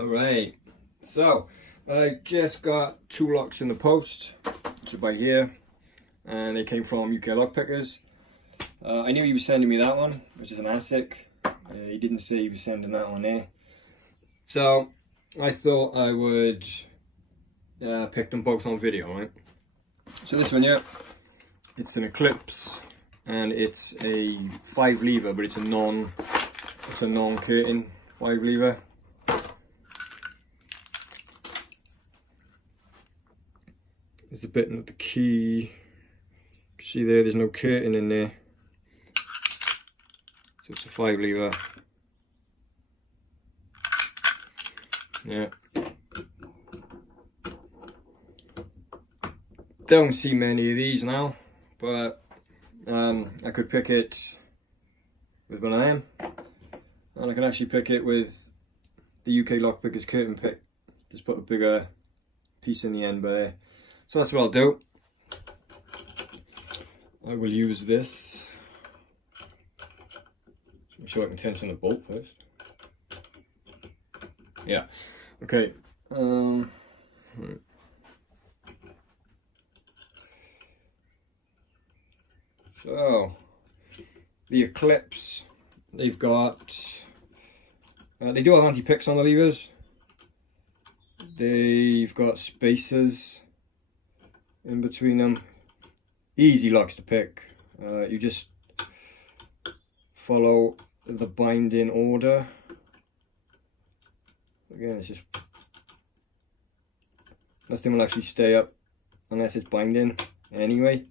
Alright, so I just got 2 locks in the post, which are by here, and they came from UK Lock Pickers. I knew he was sending me that one, which is an Asec. He didn't say he was sending that one there. So I thought I would pick them both on video, right? So this one here, it's an Eclipse, and it's a 5 lever, but it's a non-curtain 5 lever. There's a bit of the key. See there's no curtain in there. So it's a 5 lever. Yeah. Don't see many of these now, but I could pick it with one of them, and I can actually pick it with the UK Lock Pickers curtain pick. Just put a bigger piece in the end there. So that's what I'll do. I will use this. Make sure I can tension the bolt first. Yeah. Okay. Right. So the Eclipse, they've got. They do have anti-picks on the levers. They've got spacers in between them. Easy locks to pick. You just follow the binding order. Again, it's just nothing will actually stay up unless it's binding anyway,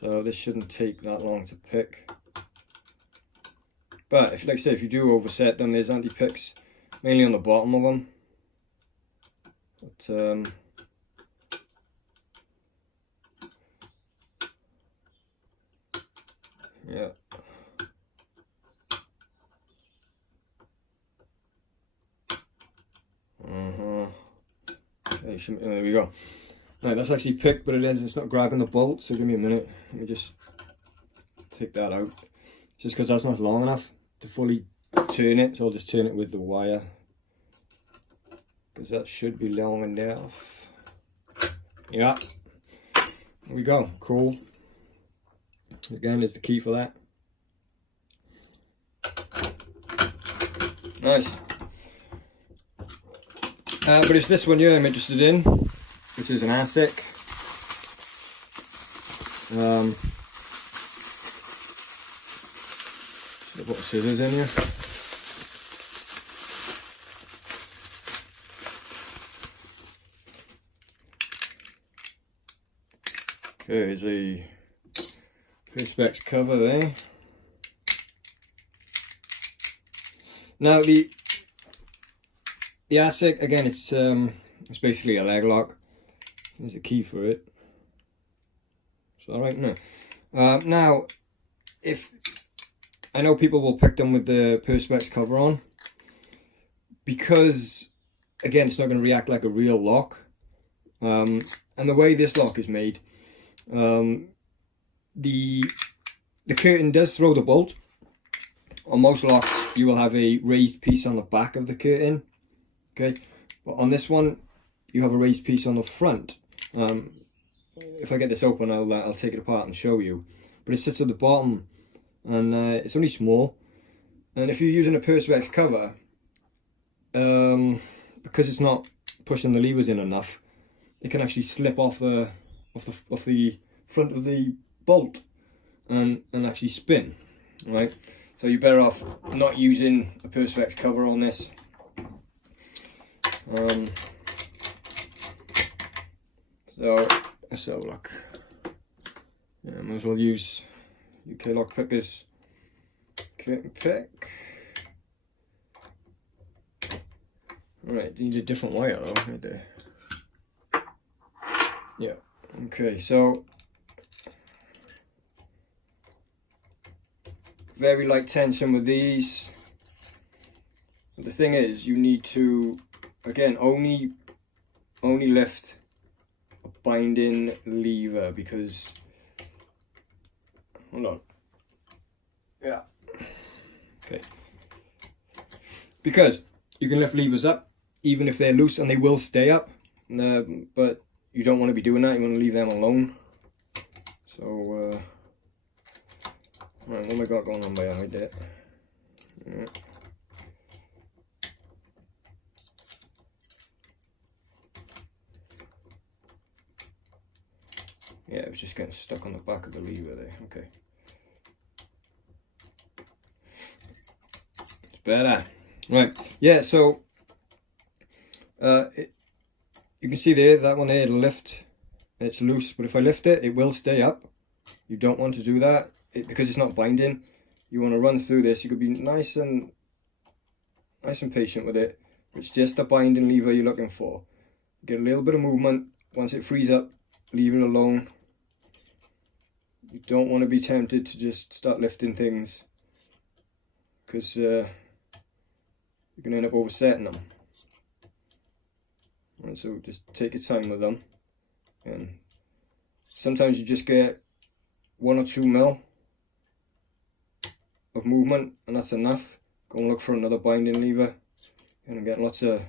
so this shouldn't take that long to pick. But if, like I say, if you do overset them, there's anti-picks mainly on the bottom of them. But yeah. There we go. Right, that's actually picked, but it's not grabbing the bolt, so give me a minute. Let me just take that out. Just because that's not long enough to fully turn it, so I'll just turn it with the wire, because that should be long enough. Yeah. There we go. Cool. Again, there's the key for that. Nice. But it's this one here I'm interested in, which is an Asec. I've got scissors in here. Okay, there's a Perspex cover there. Now the Asec, again, it's basically a leg lock. There's a key for it. Is that right? No. Now, if I know people will pick them with the Perspex cover on, because again, it's not going to react like a real lock. And the way this lock is made, the curtain does throw the bolt. On most locks, you will have a raised piece on the back of the curtain. Okay, but on this one, you have a raised piece on the front. If I get this open, I'll take it apart and show you. But it sits at the bottom, and it's only small. And if you're using a Perspex cover, because it's not pushing the levers in enough, it can actually slip off the front of the bolt and actually spin. Right, so you're better off not using a Perspex cover on this. So let's have a look. Yeah, might as well use UK Lock Pickers curtain pick. Alright, you need a different wire though, right there. Yeah, okay, so very light tension with these. But the thing is, you need to, again, only lift a binding lever, because, hold on, yeah, okay, because you can lift levers up even if they're loose, and they will stay up, but you don't want to be doing that. You want to leave them alone. So right, what have I got going on behind it? Right. Yeah, it was just getting stuck on the back of the lever there. Okay. It's better. Right. Yeah, so you can see there, that one there, it'll lift. It's loose, but if I lift it, it will stay up. You don't want to do that because it's not binding. You want to run through this. You could be nice and patient with it. It's just a binding lever you're looking for. Get a little bit of movement. Once it frees up, leave it alone. You don't want to be tempted to just start lifting things, because you're going to end up oversetting them. Right, so just take your time with them. And sometimes you just get 1 or 2 mil of movement, and that's enough. Go and look for another binding lever, and I'm getting lots of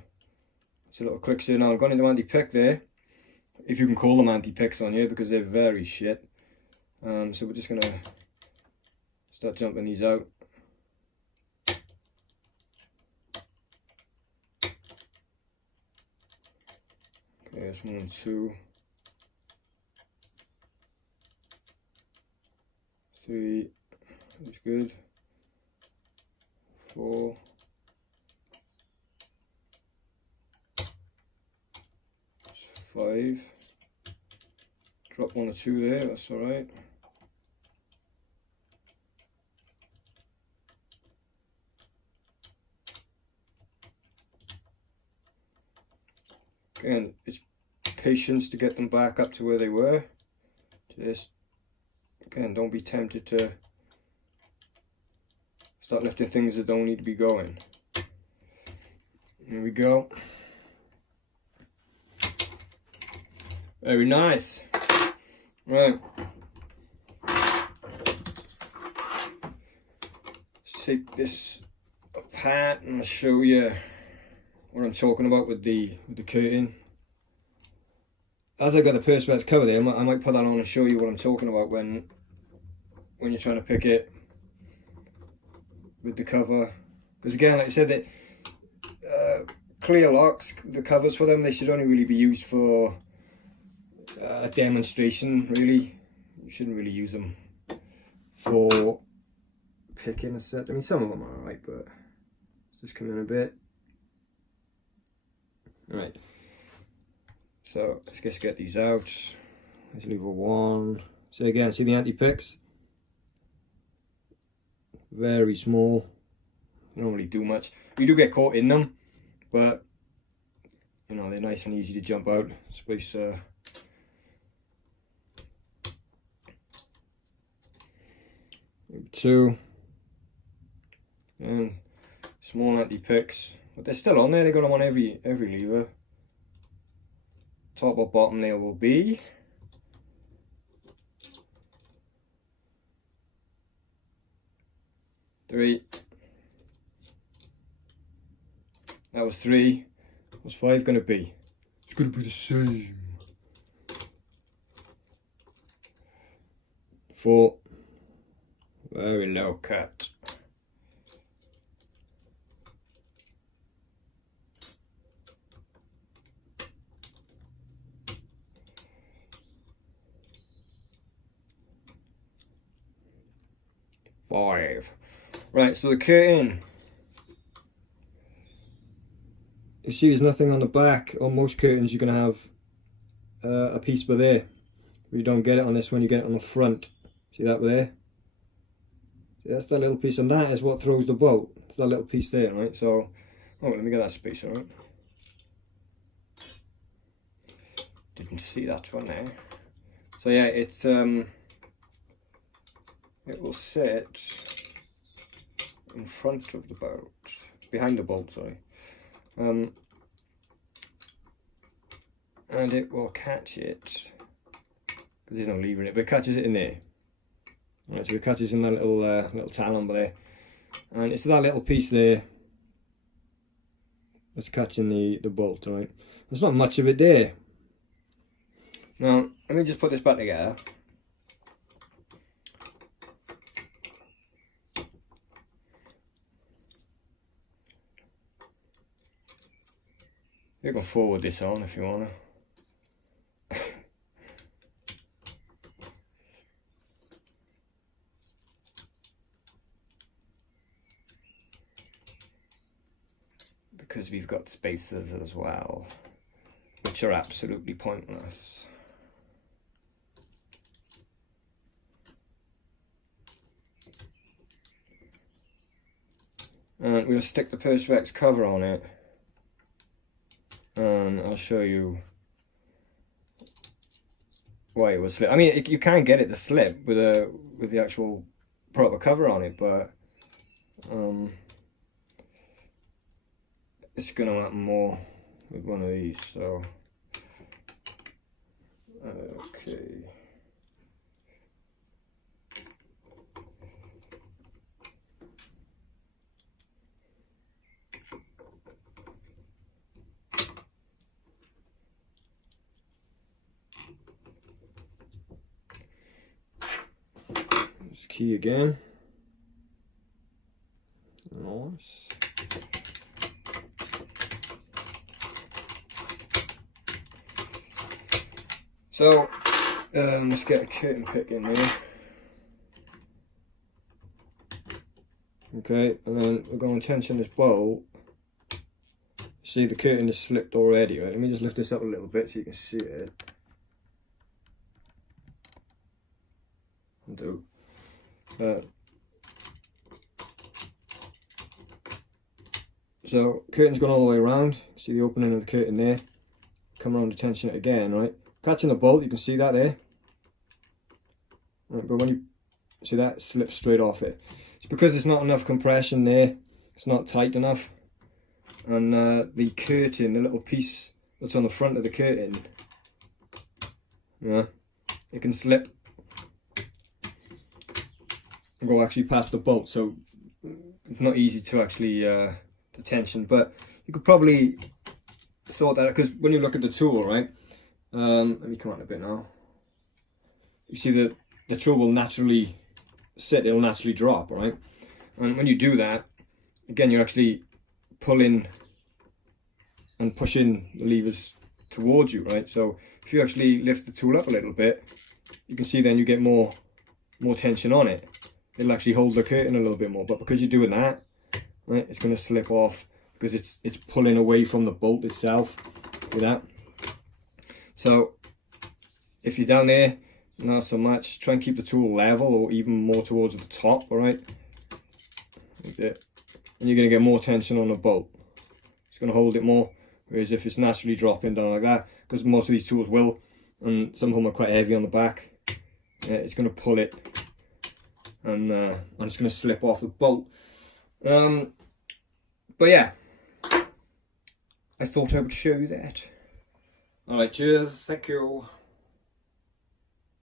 little clicks here. Now I'm going into anti-pick there, if you can call them anti-picks on here, because they're very shit. So we're just going to start jumping these out. Okay, that's 1 and 2. 3, that's good. 4. 5. Drop 1 or 2 there, that's alright. Again, it's patience to get them back up to where they were. Just, again, don't be tempted to start lifting things that don't need to be going. Here we go. Very nice. Right. Let's take this apart and I'll show you what I'm talking about with the curtain. As I got the perspex cover there, I might put that on and show you what I'm talking about when you're trying to pick it with the cover. Because again, like I said, that clear locks, the covers for them, they should only really be used for a demonstration, really. You shouldn't really use them for picking a set. I mean, some of them are alright, but let's just come in a bit. Right, so let's just get these out. Let's leave a 1. So again, see the anti-picks? Very small. They don't really do much. You do get caught in them, but you know, they're nice and easy to jump out. Space 2. And small anti-picks. But they're still on there, they've got them on every lever. Top or bottom there will be. Three. That was 3. What's 5 going to be? It's going to be the same. 4. Very low cut. 5. Right, so the curtain. You see there's nothing on the back. On most curtains you're going to have a piece by there. But you don't get it on this one, you get it on the front. See that there? See, that's that little piece, and that is what throws the bolt. It's that little piece there, right? So, oh, let me get that space, alright? Didn't see that one there. So yeah, it's it will sit in front of the bolt, behind the bolt, sorry. And it will catch it, because there's no lever in it, but it catches it in there. Right, so it catches in that little talon there, and it's that little piece there that's catching the bolt, right? There's not much of it there. Now, let me just put this back together. You can forward this on if you want to. Because we've got spacers as well, which are absolutely pointless. And we'll stick the Perspex cover on it, and I'll show you why it was slip. I mean, you can get it to slip with the actual proper cover on it, but it's going to happen more with one of these. So okay. Key again. Nice. So let's get a curtain pick in there. Okay, and then we're going to tension this bolt. See, the curtain is slipped already, right? Let me just lift this up a little bit so you can see it. Do. So curtain's gone all the way around. See the opening of the curtain there. Come around to tension it again, right? Catching the bolt, you can see that there. Right, but when you see that, slips straight off it. It's because there's not enough compression there. It's not tight enough, and the curtain, the little piece that's on the front of the curtain, yeah, it can slip and go actually past the bolt, so it's not easy to actually the tension, but you could probably sort that out, because when you look at the tool, right, let me come out a bit now, you see that the tool will naturally sit, it'll naturally drop, right? And when you do that, again, you're actually pulling and pushing the levers towards you, right? So if you actually lift the tool up a little bit, you can see then you get more tension on it. It'll actually hold the curtain a little bit more, but because you're doing that, right, it's going to slip off because it's pulling away from the bolt itself with that. So if you're down there, not so much, try and keep the tool level or even more towards the top, all right? Like that. And you're going to get more tension on the bolt. It's going to hold it more, whereas if it's naturally dropping down like that, because most of these tools will, and some of them are quite heavy on the back, it's going to pull it, and it's going to slip off the bolt. But yeah, I thought I would show you that. Alright, cheers, thank you.